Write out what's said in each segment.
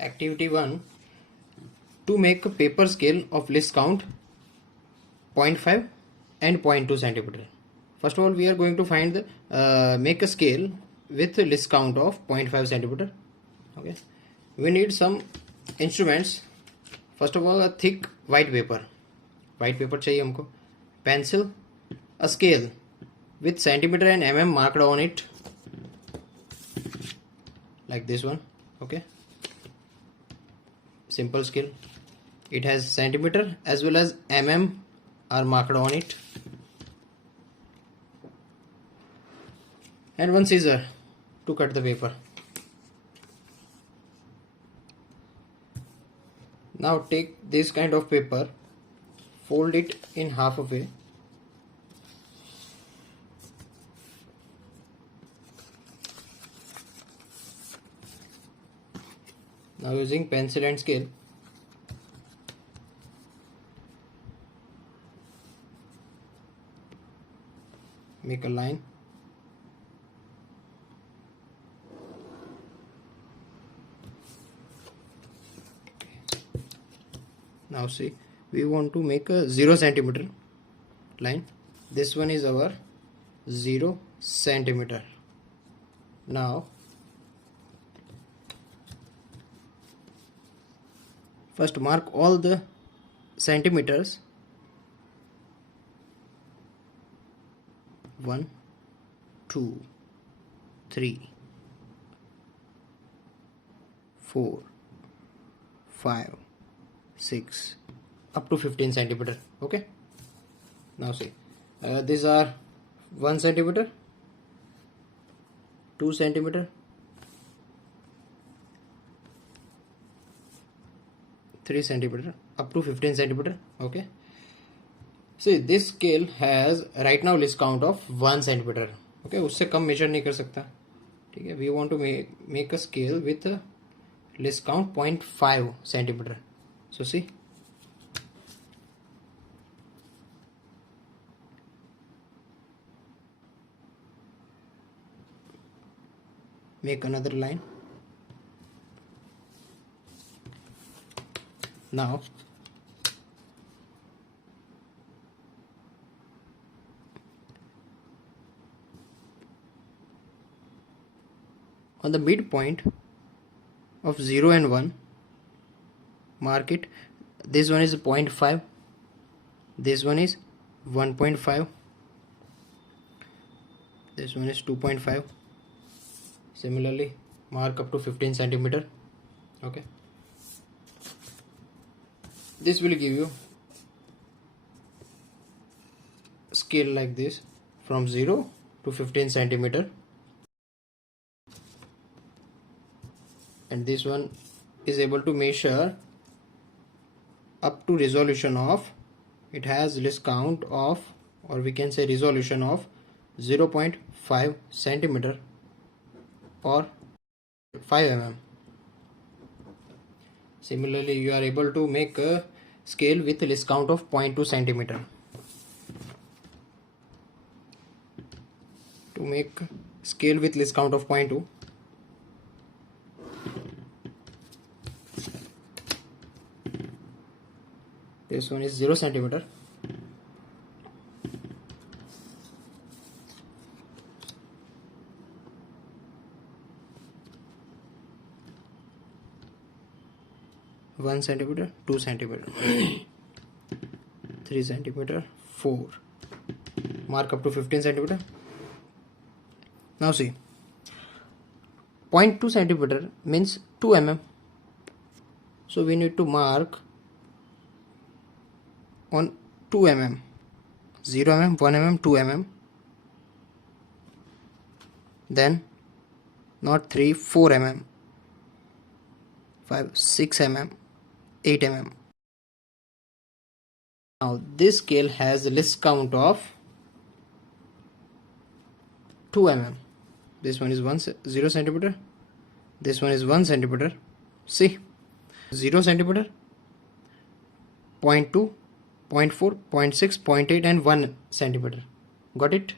Activity 1, to make a paper scale of list count 0.5 and 0.2 centimeter. First of all, we are going to find make a scale with a list count of 0.5 centimeter. Okay, we need some instruments. First of all, a thick white paper चाहिए हमको, pencil, a scale with centimeter and mm marked on it, like this one. Okay, simple scale. It has centimeter as well as mm are marked on it, and one scissor to cut the paper. Now take this kind of paper, fold it in half a way, now using pencil and scale, make a line. Now see, we want to make a 0 centimeter line. This one is our 0 centimeter. Now first mark all the centimeters. 1, 2, 3, 4, 5, 6 up to 15 centimeter. Okay, now see, these are 1 centimeter, 2 centimeter, 3 centimeter up to 15 centimeter. Okay, see, this scale has right now list count of 1 centimeter. Okay, उससे कम measure नहीं कर सकता. ठीक है, we want to make a scale with a list count 0.5 centimeter. So see, make another line. Now on the midpoint of 0 and 1, mark it. This one is 0.5, this one is 1.5, this one is 2.5. Similarly, mark up to 15 centimeter. Okay, this will give you scale like this from 0 to 15 centimeter, and this one is able to measure up to resolution of, it has list count of, or we can say resolution of 0.5 centimeter or 5 mm. Similarly, you are able to make a scale with list count of 0.2 centimeter. To make scale with list count of 0.2, this one is 0 centimeter, one centimeter, 2 centimeter, 3 centimeter, 4, mark up to 15 centimeter. Now see, 0.2 centimeter means 2 mm, so we need to mark on 2 mm, 0 mm, 1 mm, 2 mm, then not 3, 4 mm, 5, 6 mm, 8 mm. Now this scale has a list count of 2 mm. This one is 0 centimeter, this one is 1 centimeter. See, 0 centimeter, 0.2, 0.4, 0.6, 0.8 and 1 centimeter. Got it?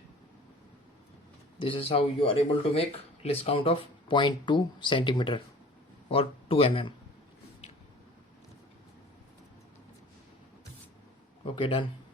This is how you are able to make list count of 0.2 centimeter or 2 mm. Okay, done.